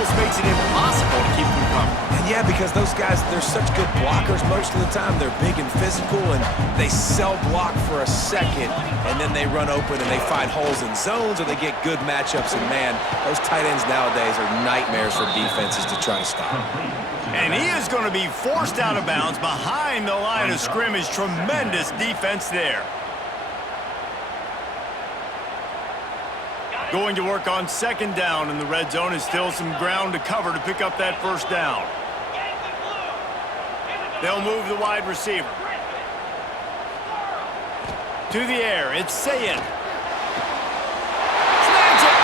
almost makes it impossible to keep them covered. And yeah, because those guys, they're such good blockers most of the time. They're big and physical, and they sell block for a second, and then they run open and they find holes in zones, or they get good matchups. And man, those tight ends nowadays are nightmares for defenses to try to stop. And he is going to be forced out of bounds behind the line of scrimmage. Tremendous defense there. Going to work on second down in the red zone, and still some ground to cover to pick up that first down. They'll move the wide receiver. To the air, it's Sayin. Snags it,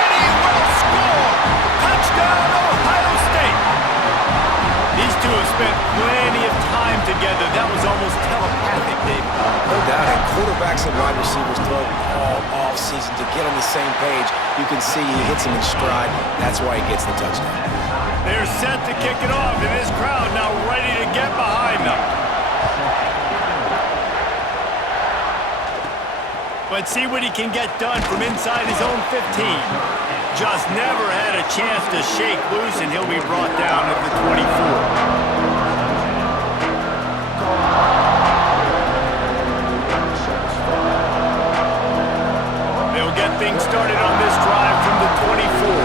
and he will score! Touchdown, Ohio State! These two have spent plenty of time together. That was almost telepathic, David. No doubt, and quarterbacks and wide receivers throw all off-season to get on the same page. You can see he hits him in stride. That's why he gets the touchdown. They're set to kick it off, and this crowd now ready to get behind them. But see what he can get done from inside his own 15. Just never had a chance to shake loose, and he'll be brought down at the 24. Get things started on this drive from the 24.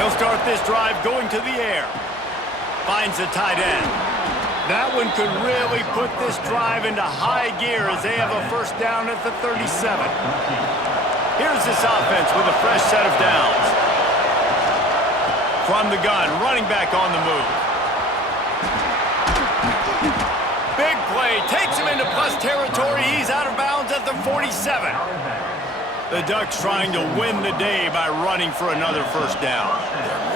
He'll start this drive going to the air. Finds the tight end. That one could really put this drive into high gear as they have a first down at the 37. Here's this offense with a fresh set of downs. From the gun, running back on the move. Big play, takes him into plus territory. He's out of bounds at the 47. The Ducks trying to win the day by running for another first down.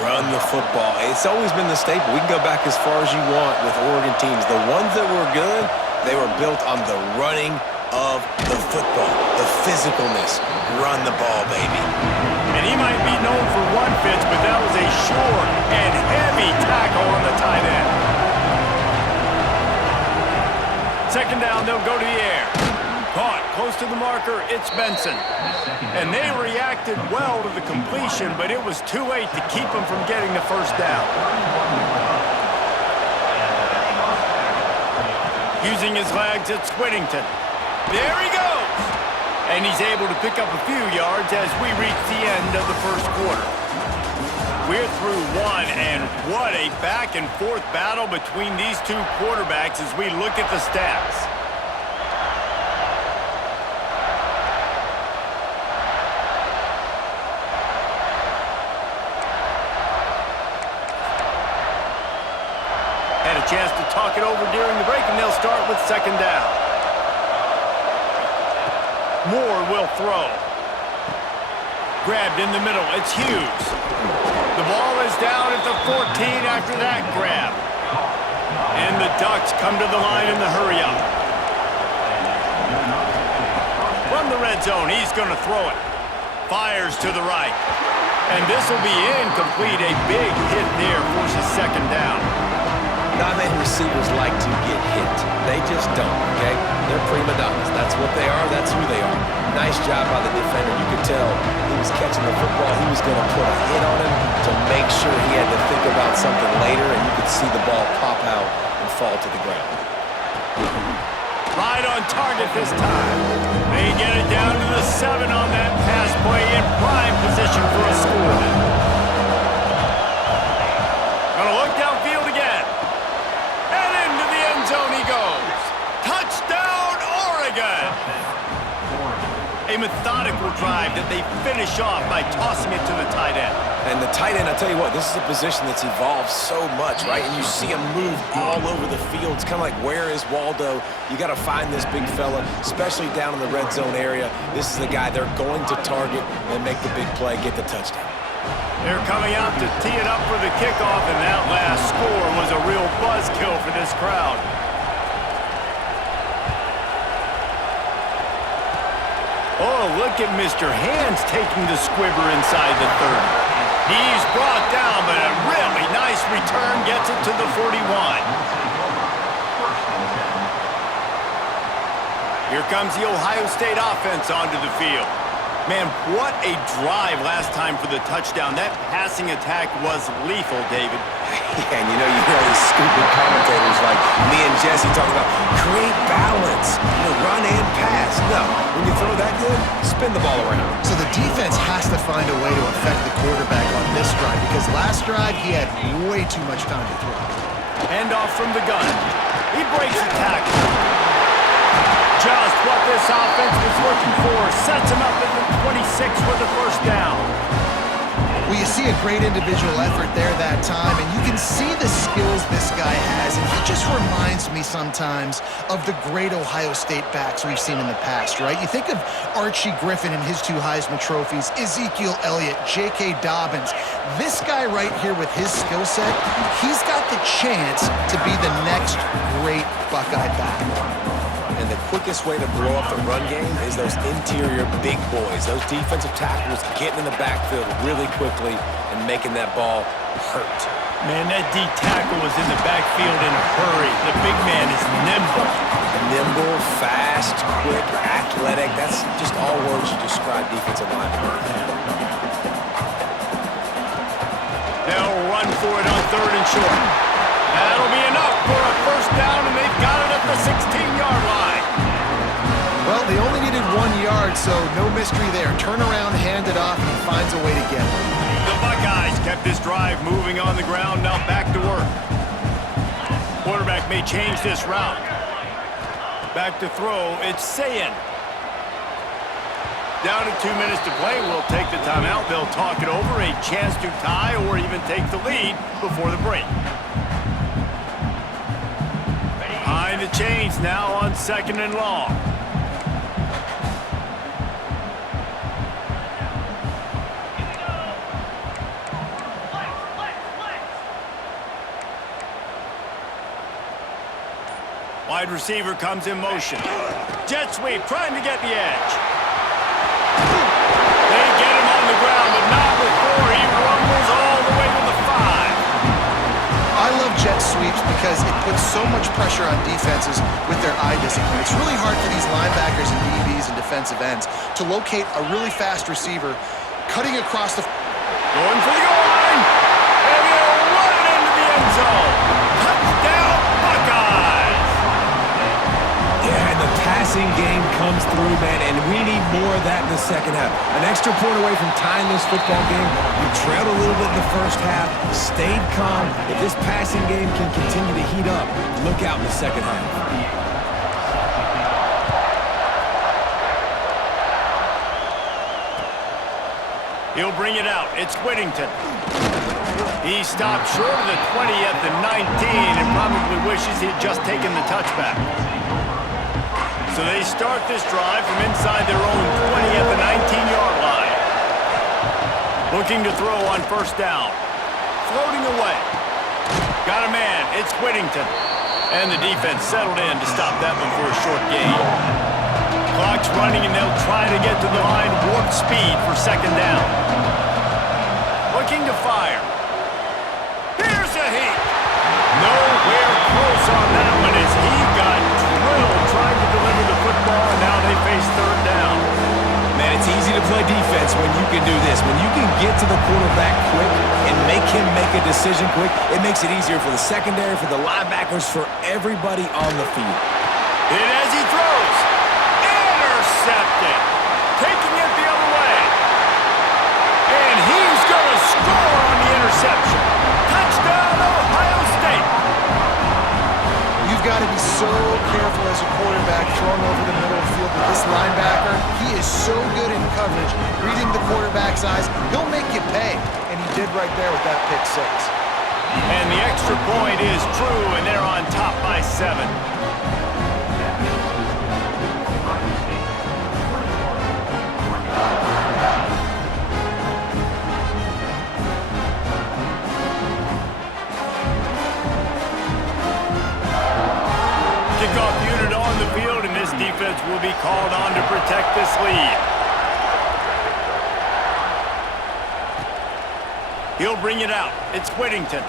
Run the football. It's always been the staple. We can go back as far as you want with Oregon teams. The ones that were good, they were built on the running of the football, the physicalness. Run the ball, baby. And he might be known for one pitch, but that was a short and heavy tackle on the tight end. Second down, they'll go to the air. Caught close to the marker, it's Benson. And they reacted well to the completion, but it was too late to keep them from getting the first down. Using his legs, it's Whittington. There he goes! And he's able to pick up a few yards as we reach the end of the first quarter. We're through one, and what a back-and-forth battle between these two quarterbacks as we look at the stats. Had a chance to talk it over during the break, and they'll start with second down. Moore will throw. Grabbed in the middle, it's Hughes. The ball is down at the 14 after that grab. And the Ducks come to the line in the hurry-up. From the red zone, he's going to throw it. Fires to the right. And this will be incomplete. A big hit there forces second down. Not many receivers like to get hit. They just don't, okay? They're prima donnas. That's what they are. That's who they are. Nice job by the defender. You could tell he was catching the football. He was going to put a hit on him to make sure he had to think about something later, and you could see the ball pop out and fall to the ground. Right on target this time. They get it down to the 7 on that pass play in prime position for a score. Gonna look downfield again. And into the end zone he goes. Touchdown, Oregon! A methodical drive that they finish off by tossing it to the tight end. And the tight end, I tell you what, this is a position that's evolved so much, right? And you see him move all over the field. It's kind of like, where is Waldo? You got to find this big fella, especially down in the red zone area. This is the guy they're going to target and make the big play, get the touchdown. They're coming out to tee it up for the kickoff, and that last score was a real buzzkill for this crowd. Oh, look at Mr. Hands taking the squibber inside the 30. He's brought down, but a really nice return gets it to the 41. Here comes the Ohio State offense onto the field. Man, what a drive last time for the touchdown. That passing attack was lethal, David. Yeah, and you hear all these stupid commentators like me and Jesse talking about create balance, run and pass. No, when you throw that good, spin the ball around. So the defense has to find a way to affect the quarterback on this drive because last drive he had way too much time to throw. Handoff from the gun. He breaks the tackle. Just what this offense was looking for. Sets him up at the 26 for the first down. Well, you see a great individual effort there that time, and you can see the skills this guy has, and he just reminds me sometimes of the great Ohio State backs we've seen in the past, right? You think of Archie Griffin and his 2 Heisman trophies, Ezekiel Elliott, J.K. Dobbins. This guy right here with his skill set, he's got the chance to be the next great Buckeye back. And the quickest way to blow up the run game is those interior big boys, those defensive tackles getting in the backfield really quickly and making that ball hurt. Man, that D tackle was in the backfield in a hurry. The big man is nimble. Nimble, fast, quick, athletic. That's just all words to describe defensive linemen. They'll run for it on 3rd and short. That'll be enough for a first down, and they've got it at the 16-yard line. Well, they only needed 1 yard, so no mystery there. Turn around, hand it off, and he finds a way to get it. The Buckeyes kept this drive moving on the ground, now back to work. Quarterback may change this route. Back to throw, it's Sayin. Down to 2 minutes to play, we'll take the timeout. They'll talk it over, a chance to tie or even take the lead before the break. Behind the chains now on 2nd and long. Wide receiver comes in motion. Jet sweep, trying to get the edge. They get him on the ground, but not before he rumbles all the way to the 5. I love jet sweeps because it puts so much pressure on defenses with their eye discipline. It's really hard for these linebackers and DBs and defensive ends to locate a really fast receiver cutting across the... Going for the goal line. And he'll run it into the end zone. Touchdown, Buckeyes. Yeah, and the passing game comes through, man, and we need more of that in the second half. An extra point away from tying this football game. We trailed a little bit in the first half, stayed calm. If this passing game can continue to heat up, look out in the second half. He'll bring it out. It's Whittington. He stopped short of the 20 at the 19 and probably wishes he had just taken the touchback. So they start this drive from inside their own 20 at the 19-yard line. Looking to throw on first down. Floating away. Got a man. It's Whittington. And the defense settled in to stop that one for a short gain. Clock's running, and they'll try to get to the line warp speed for second down. Looking to fire. Here's a heat. Nowhere close on that one as he got drilled trying to deliver the football, and now they face third down. Man, it's easy to play defense when you can do this. When you can get to the quarterback quick and make him make a decision quick, it makes it easier for the secondary, for the linebackers, for everybody on the field. And as he throws, intercepted, taking it the other way. And he's going to score on the interception. Touchdown, Ohio State. You've got to be so careful as a quarterback throwing over the middle of the field with this linebacker. He is so good in coverage, reading the quarterback's eyes. He'll make you pay, and he did right there with that pick 6. And the extra point is true, and they're on top by 7. Kickoff unit on the field, and this defense will be called on to protect this lead. He'll bring it out. It's Whittington.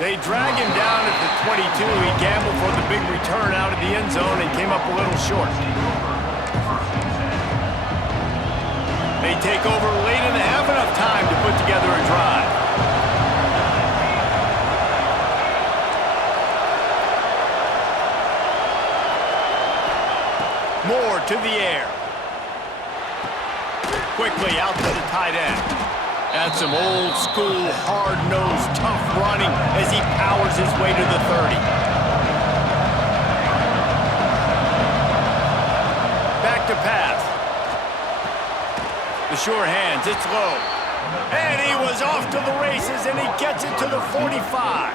They drag him down at the 22. He gambled for the big return out of the end zone and came up a little short. They take over late in the half, enough time to put together a drive. Moore to the air. Quickly out to the tight end. That's some old school, hard-nosed, tough running as he powers his way to the 30. Back to pass. The sure hands, it's low. And he was off to the races, and he gets it to the 45.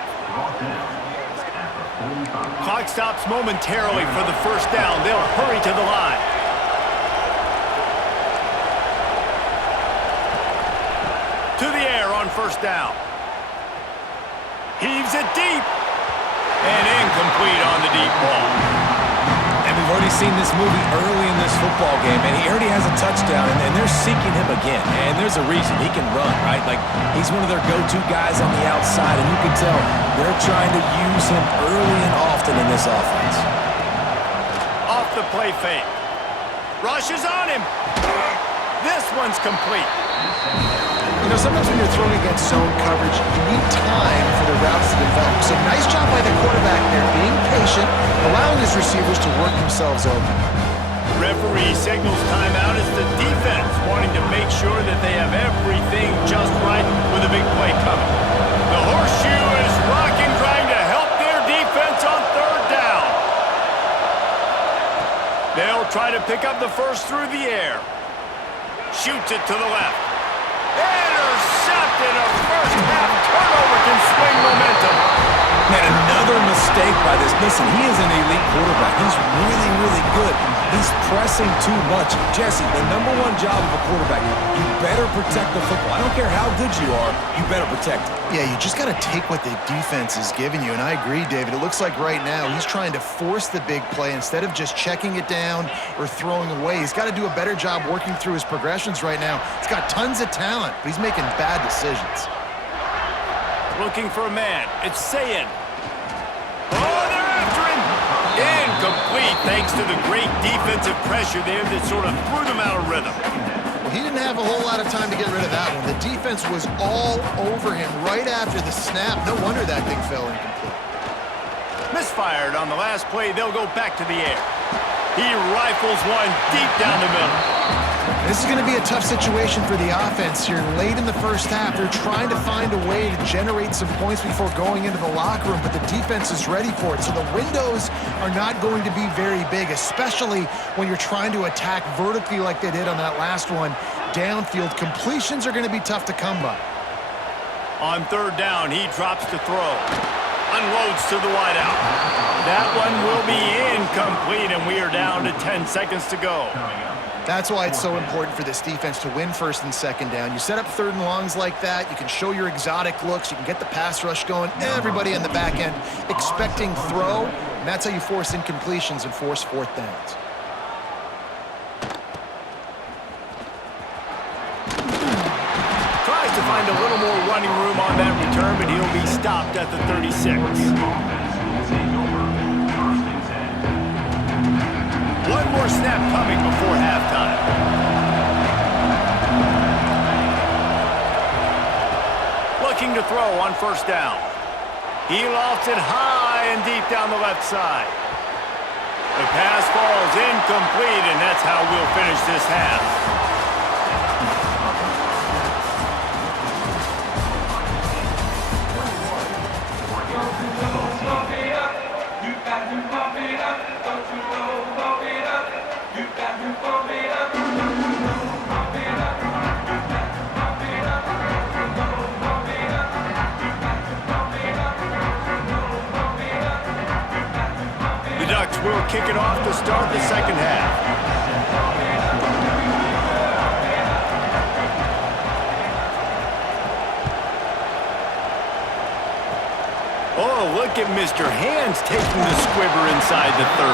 Clock stops momentarily for the first down. They'll hurry to the line. To the air on first down. Heaves it deep. And incomplete on the deep ball. And we've already seen this movie early in this football game, and he already has a touchdown, and they're seeking him again. And there's a reason. He can run, right? Like, he's one of their go-to guys on the outside, and you can tell they're trying to use him early and often in this offense. Off the play fake. Rushes on him. This one's complete. You know, sometimes when you're throwing against zone coverage, you need time for the routes to develop. So nice job by the quarterback there, being patient, allowing his receivers to work themselves open. Referee signals timeout as the defense wanting to make sure that they have everything just right with a big play coming. The horseshoe is rocking, trying to help their defense on third down. They'll try to pick up the first through the air. Shoots it to the left. Intercepted. A first half turnover can swing momentum. Man, another mistake by this. Listen, he is an elite quarterback. He's really, really good. He's pressing too much. Jesse, the number one job of a quarterback, you better protect the football. I don't care how good you are, you better protect it. Yeah, you just got to take what the defense is giving you. And I agree, David. It looks like right now he's trying to force the big play instead of just checking it down or throwing away. He's got to do a better job working through his progressions right now. He's got tons of talent, but he's making bad decisions. Looking for a man. It's Sayin. Oh, they're after him. Incomplete thanks to the great defensive pressure there that sort of threw them out of rhythm. Well, he didn't have a whole lot of time to get rid of that one. The defense was all over him right after the snap. No wonder that thing fell incomplete. Misfired on the last play. They'll go back to the air. He rifles one deep down the middle. This is going to be a tough situation for the offense here. Late in the first half, they're trying to find a way to generate some points before going into the locker room, but the defense is ready for it. So the windows are not going to be very big, especially when you're trying to attack vertically like they did on that last one. Downfield completions are going to be tough to come by. On third down, he drops to throw. Unloads to the wideout. That one will be incomplete, and we are down to 10 seconds to go. That's why it's so important for this defense to win first and second down. You set up third and longs like that, you can show your exotic looks, you can get the pass rush going, everybody in the back end expecting throw, and that's how you force incompletions and force fourth downs. Tries to find a little more running room on that return, but he'll be stopped at the 36. One more snap coming before halftime. Looking to throw on first down. He lofts it high and deep down the left side. The pass falls incomplete, and that's how we'll finish this half. We'll kick it off to start the second half. Oh, look at Mr. Hands taking the squibber inside the 30.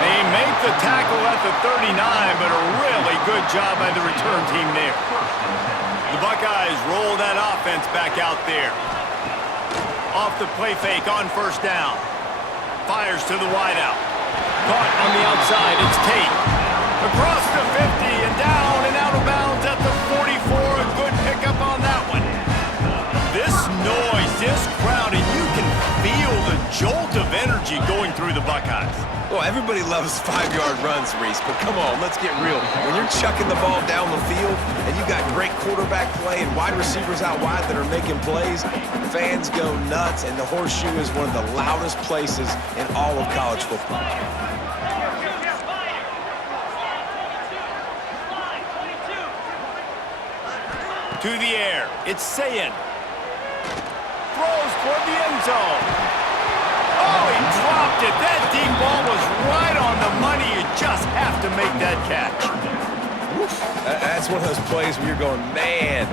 They make the tackle at the 39, but a really good job by the return team there. The Buckeyes roll that offense back out there. Off the play fake on first down. Fires to the wideout. Caught on the outside. It's Tate. Across the 50 and down and out of bounds at noise, this crowd, and you can feel the jolt of energy going through the Buckeyes. Well, everybody loves 5-yard runs, Reese, but come on, let's get real. When you're chucking the ball down the field and you got great quarterback play and wide receivers out wide that are making plays, fans go nuts, and the Horseshoe is one of the loudest places in all of college football. To the air, it's Sayin. Throws toward the end zone. Oh, he dropped it. That deep ball was right on the money. You just have to make that catch. That's one of those plays where you're going, man,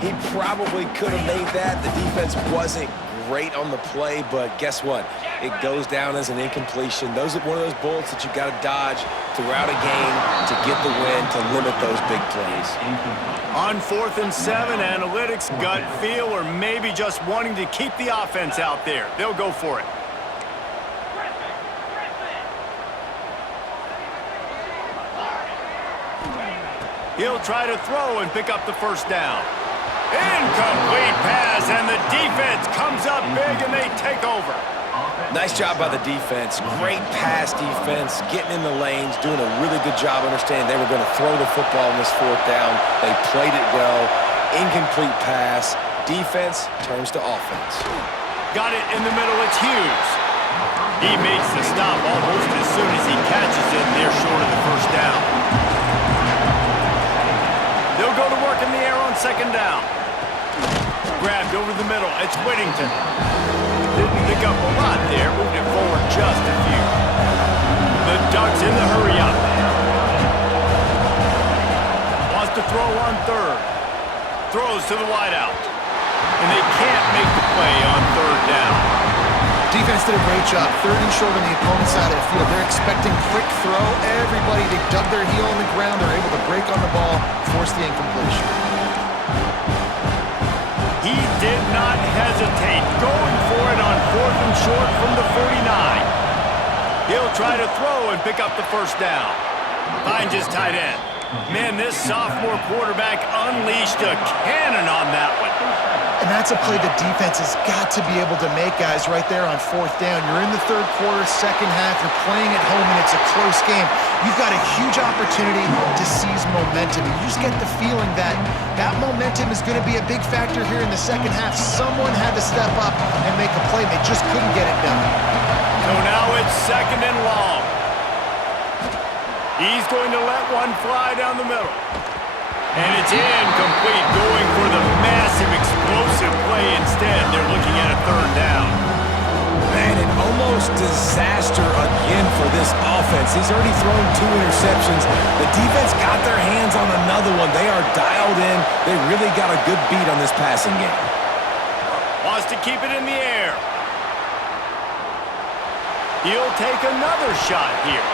he probably could have made that. The defense wasn't great on the play, but guess what? It goes down as an incompletion. Those are one of those bullets that you got to dodge throughout a game to get the win, to limit those big plays. On 4th and 7, analytics, gut feel, or maybe just wanting to keep the offense out there. They'll go for it. He'll try to throw and pick up the first down. Incomplete pass, and the defense comes up big, and they take over. Nice job by the defense. Great pass defense, getting in the lanes, doing a really good job understanding they were going to throw the football on this 4th down. They played it well. Incomplete pass. Defense turns to offense. Got it in the middle. It's Hughes. He makes the stop almost as soon as he catches it. They're short of the first down. They'll go to work in the air on 2nd down. Grabbed over the middle. It's Whittington. Didn't pick up a lot there. Moved it forward just a few. The Ducks in the hurry-up. Wants to throw on 3rd. Throws to the wideout. And they can't make the play on 3rd down. Defense did a great job. 3rd and short on the opponent's side of the field. They're expecting quick throw. Everybody, they dug their heel on the ground. They're able to break on the ball, force the incompletion. He did not hesitate, going for it on 4th and short from the 49. He'll try to throw and pick up the first down. Finds his tight end. Man, this sophomore quarterback unleashed a cannon on that one. And that's a play the defense has got to be able to make, guys, right there on 4th down. You're in the 3rd quarter, 2nd half. You're playing at home, and it's a close game. You've got a huge opportunity to seize momentum. You just get the feeling that that momentum is going to be a big factor here in the 2nd half. Someone had to step up and make a play. They just couldn't get it done. So now it's 2nd and long. He's going to let one fly down the middle. And it's incomplete, going for the massive, explosive play instead. They're looking at a 3rd down. Man, an almost disaster again for this offense. He's already thrown 2 interceptions. The defense got their hands on another one. They are dialed in. They really got a good beat on this passing game. Wants to keep it in the air. He'll take another shot here.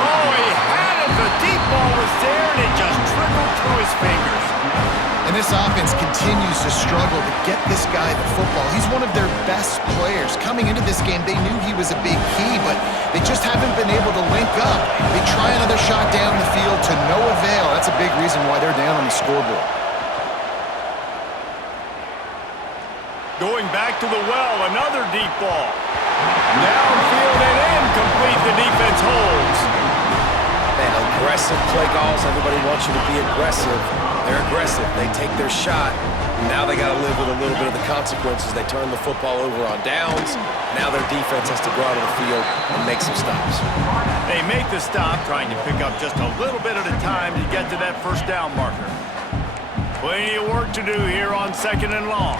Oh, he had it. The deep ball was there, and it just trickled through his fingers. And this offense continues to struggle to get this guy the football. He's one of their best players. Coming into this game, they knew he was a big key, but they just haven't been able to link up. They try another shot down the field to no avail. That's a big reason why they're down on the scoreboard. Going back to the well, another deep ball. Downfield and incomplete, the defense holds. Man, aggressive play calls. Everybody wants you to be aggressive. They're aggressive. They take their shot. Now they got to live with a little bit of the consequences. They turn the football over on downs. Now their defense has to go out on the field and make some stops. They make the stop, trying to pick up just a little bit at a time to get to that first down marker. Plenty of work to do here on 2nd and long.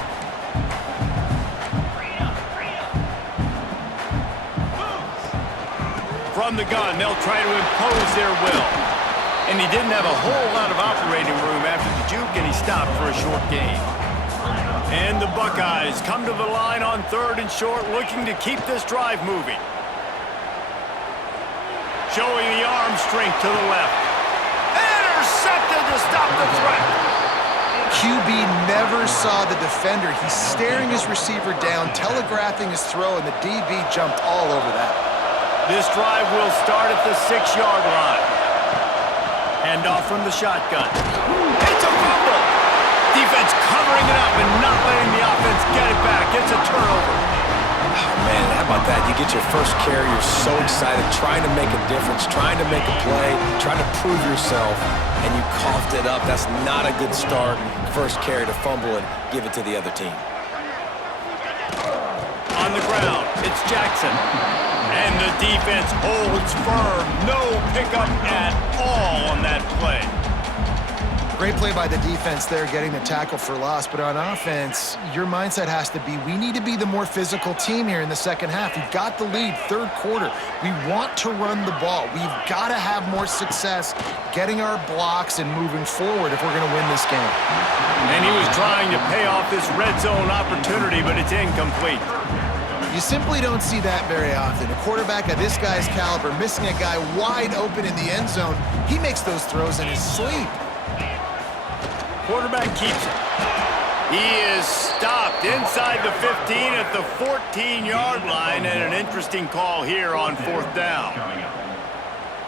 From the gun, they'll try to impose their will. And he didn't have a whole lot of operating room after the juke, and he stopped for a short gain. And the Buckeyes come to the line on 3rd and short, looking to keep this drive moving. Showing the arm strength to the left. Intercepted to stop the threat. QB never saw the defender. He's staring his receiver down, telegraphing his throw, and the DB jumped all over that. This drive will start at the 6-yard line. Hand off from the shotgun. It's a fumble. Defense covering it up and not letting the offense get it back. It's a turnover. Oh, man, how about that? You get your first carry, you're so excited, trying to make a difference, trying to make a play, trying to prove yourself, and you coughed it up. That's not a good start. First carry to fumble and give it to the other team. On the ground, it's Jackson. And the defense holds firm. No pickup at all on that play. Great play by the defense there, getting the tackle for loss. But on offense, your mindset has to be, we need to be the more physical team here in the second half. We've got the lead, third quarter. We want to run the ball. We've got to have more success getting our blocks and moving forward if we're going to win this game. And he was trying to pay off this red zone opportunity, but it's incomplete. You simply don't see that very often. A quarterback of this guy's caliber missing a guy wide open in the end zone. He makes those throws in his sleep. Quarterback keeps it. He is stopped inside the 15 at the 14-yard line, and an interesting call here on fourth down.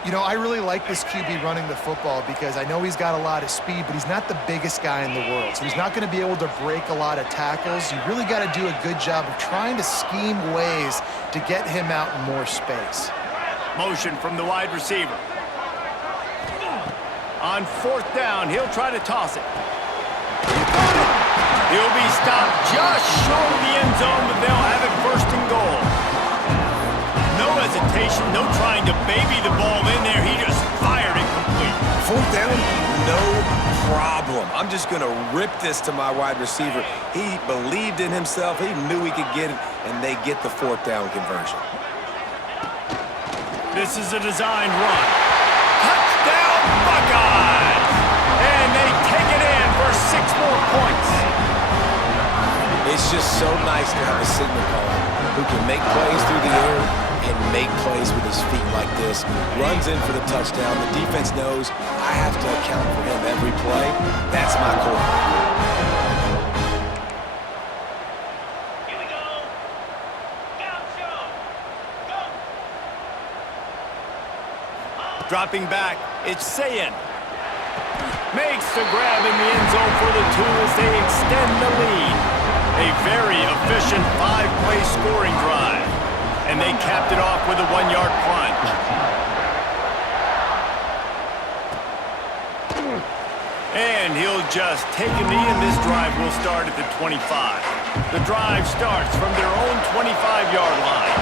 You know, I really like this QB running the football because I know he's got a lot of speed, but he's not the biggest guy in the world. So he's not going to be able to break a lot of tackles. You really got to do a good job of trying to scheme ways to get him out in more space. Motion from the wide receiver. On fourth down, he'll try to toss it. He'll be stopped just short of the end zone, but they'll have it first and goal. No hesitation, no trying to baby the ball in there. He just fired it complete. Fourth down, no problem. I'm just going to rip this to my wide receiver. He believed in himself. He knew he could get it, and they get the fourth down conversion. This is a designed run. Touchdown, Buckeyes! And they take it in for 6 more points. It's just so nice to have a signal caller who can make plays through the air and make plays with his feet like this. Runs in for the touchdown. The defense knows I have to account for him every play. That's my quarterback. Here we go. Gaucho. Go. Dropping back, it's Sayin. Makes the grab in the end zone for the 2 as they extend the lead. A very efficient 5-play scoring drive. And they capped it off with a 1-yard plunge. And he'll just take a knee, and this drive will start at the 25. The drive starts from their own 25-yard line.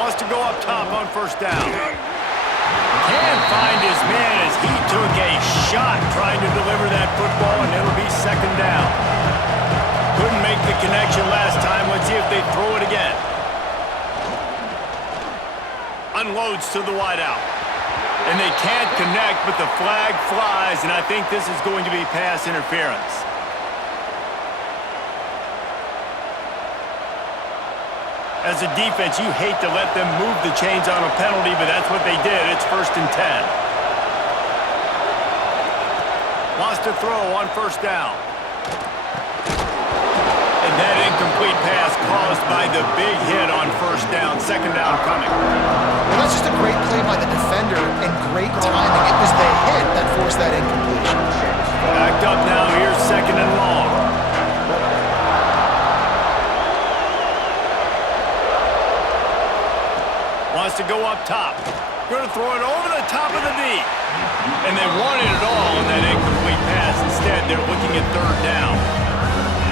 Wants to go up top on first down. Can't find his man as he took a shot trying to deliver that football, and it'll be second down. Couldn't make the connection last time. Let's see if they throw it again. Unloads to the wideout. And they can't connect, but the flag flies, and I think this is going to be pass interference. As a defense, you hate to let them move the chains on a penalty, but that's what they did. It's 1st and 10. Wants to throw on first down. And that incomplete pass caused by the big hit on first down. Second down coming. Well, that's just a great play by the defender and great timing. It was the hit that forced that incompletion. Backed up now. Here's second and long. Wants to go up top. Going to throw it over the top of the D. And they wanted it all in that incomplete pass. Instead, they're looking at third down.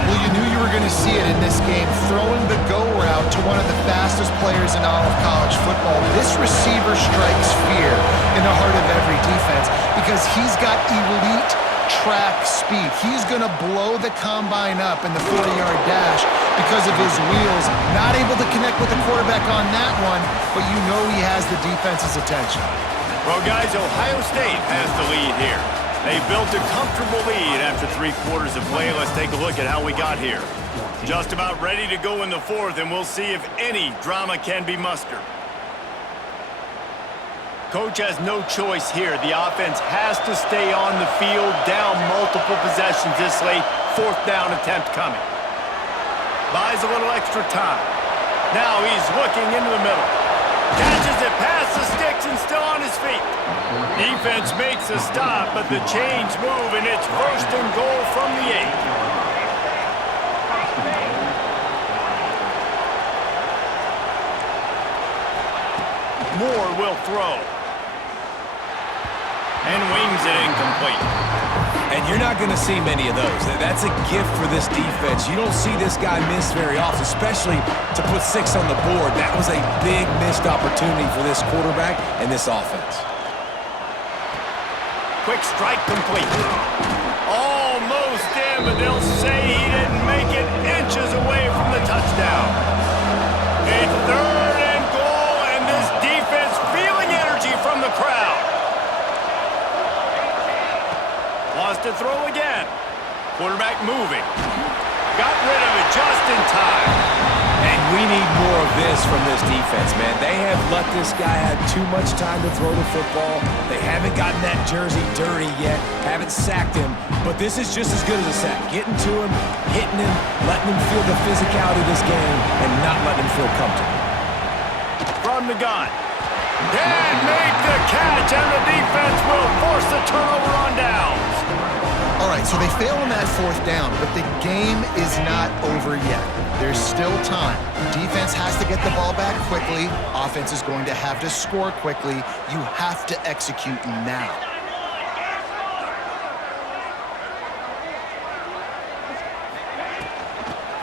Well, you knew you were going to see it in this game, throwing the go route to one of the fastest players in all of college football. This receiver strikes fear in the heart of every defense because he's got elite track speed. He's going to blow the combine up in the 40-yard dash because of his wheels. Not able to connect with the quarterback on that one, but you know he has the defense's attention. Well, guys, Ohio State has the lead here. They built a comfortable lead after 3 quarters of play. Let's take a look at how we got here. Just about ready to go in the 4th, and we'll see if any drama can be mustered. Coach has no choice here. The offense has to stay on the field, down multiple possessions this late. 4th down attempt coming. Buys a little extra time. Now he's looking into the middle. Catches it past the sticks and still on his feet. Defense makes a stop, but the chains move, and it's 1st and goal from the 8. Moore will throw. And wings it incomplete. And you're not going to see many of those. That's a gift for this defense. You don't see this guy miss very often, especially to put 6 on the board. That was a big missed opportunity for this quarterback and this offense. Quick strike complete. Almost in, but they'll say he didn't make it, inches away from the touchdown. A 3rd and goal, and this defense feeling energy from the crowd. Lost to throw again. Quarterback moving. Got rid of it just in time. And we need more of this from this defense, man. They have let this guy have too much time to throw the football. They haven't gotten that jersey dirty yet, haven't sacked him, but this is just as good as a sack. Getting to him, hitting him, letting him feel the physicality of this game, and not letting him feel comfortable. From the gun. Can't make the catch, and the defense will force the turnover on downs. All right, so they fail on that 4th down, but the game is not over yet. There's still time. Defense has to get the ball back quickly. Offense is going to have to score quickly. You have to execute now.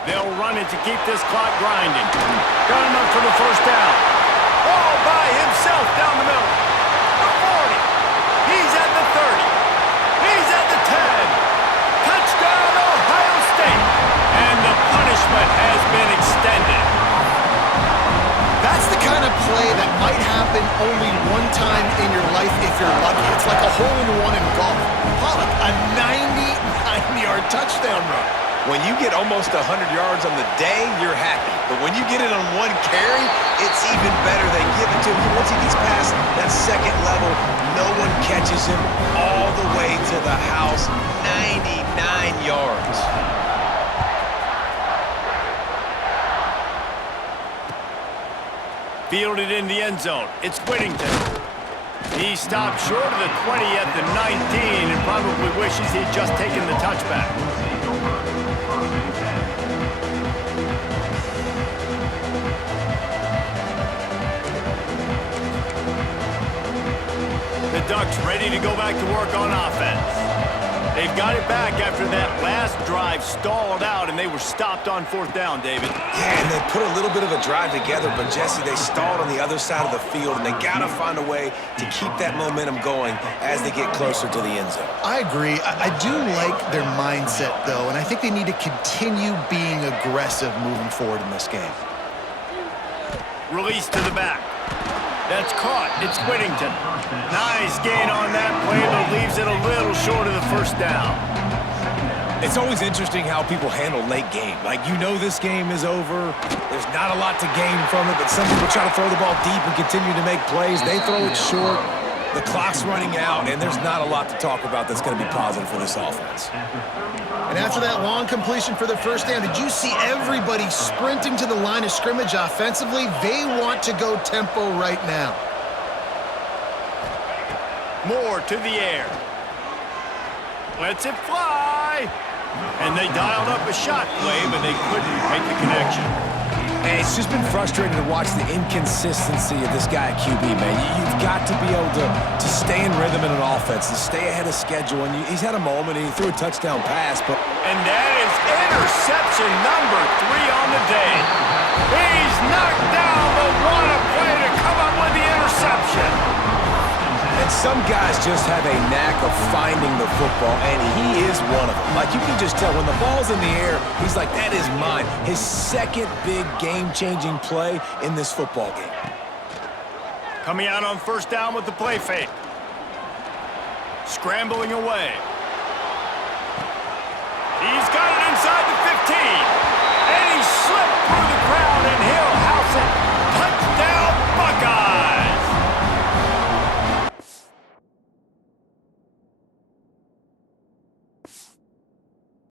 They'll run it to keep this clock grinding. Got enough for the 1st down. All by himself down the middle. The 40. He's at the 30. He's at the 10. Touchdown, Ohio State. And the punishment has been extended. That's the kind of play that might happen only one time in your life if you're lucky. It's like a hole-in-one in golf. Pollock, a 99-yard touchdown run. When you get almost 100 yards on the day, you're happy. But when you get it on one carry, it's even better. They give it to him. Once he gets past that 2nd level, no one catches him all the way to the house. 99 yards. Fielded in the end zone. It's Whittington. He stopped short of the 20 at the 19 and probably wishes he'd just taken the touchback. The Ducks ready to go back to work on offense. They've got it back after that last drive stalled out, and they were stopped on 4th down, David. Yeah, and they put a little bit of a drive together, but, Jesse, they stalled on the other side of the field, and they got to find a way to keep that momentum going as they get closer to the end zone. I agree. I do like their mindset, though, and I think they need to continue being aggressive moving forward in this game. Release to the back. That's caught. It's Whittington. Nice gain on that play, but leaves it a little short of the 1st down. It's always interesting how people handle late game. Like, you know this game is over. There's not a lot to gain from it, but some people try to throw the ball deep and continue to make plays. They throw it short. The clock's running out, and there's not a lot to talk about that's going to be positive for this offense. And after that long completion for the 1st down, did you see everybody sprinting to the line of scrimmage offensively? They want to go tempo right now. Moore to the air. Lets it fly. And they dialed up a shot play, but they couldn't make the connection. And it's just been frustrating to watch the inconsistency of this guy at QB, man. You've got to be able to stay in rhythm in an offense and stay ahead of schedule. And he's had a moment, and he threw a touchdown pass. And that is interception number 3 on the day. He's knocked down, but what a play to come up with the interception. And some guys just have a knack of finding the football, and he is one of them. Like, you can just tell when the ball's in the air, he's like, that is mine. His 2nd big game-changing play in this football game. Coming out on 1st down with the play fake. Scrambling away.